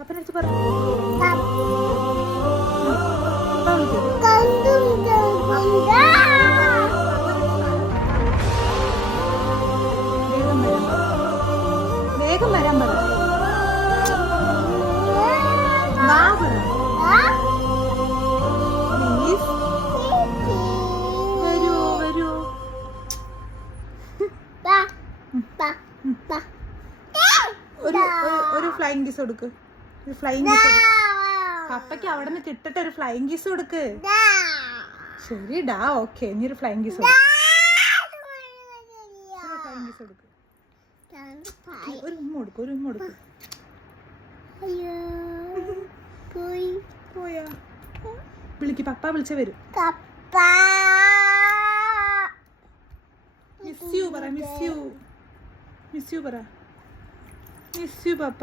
പപ്പനടുത്ത് പറ. വേഗം വരാൻ പറ. വാ പറ. പ്ലീസ് വരൂ വരൂ. ഒരു ഫ്ലൈങ് കിസ് കൊടുക്ക്. ഒരു ഫ്ലൈങ് കിസ് കൊടുക്ക്. പപ്പയ്ക്ക് അവിടെ നിന്ന് കിട്ടട്ടെ. ഒരു ഫ്ലൈങ് കിസ് കൊടുക്ക്. ശരി ഡാ. ഓക്കെ, ഇനി ഒരു ഫ്ലൈങ് കിസ് കൊടുക്ക്. ഫ്ലൈങ് കിസ് കൊടുക്ക്. ഒരു ഉമ്മ കൊടുക്ക്. ഒരു ഉമ്മ കൊടുക്ക്. പോയാ വിളിക്ക്. പപ്പ വിളിച്ച വരും. മിസ് യു പറ. Miss you. മിസ് യു പറ. Miss you papa.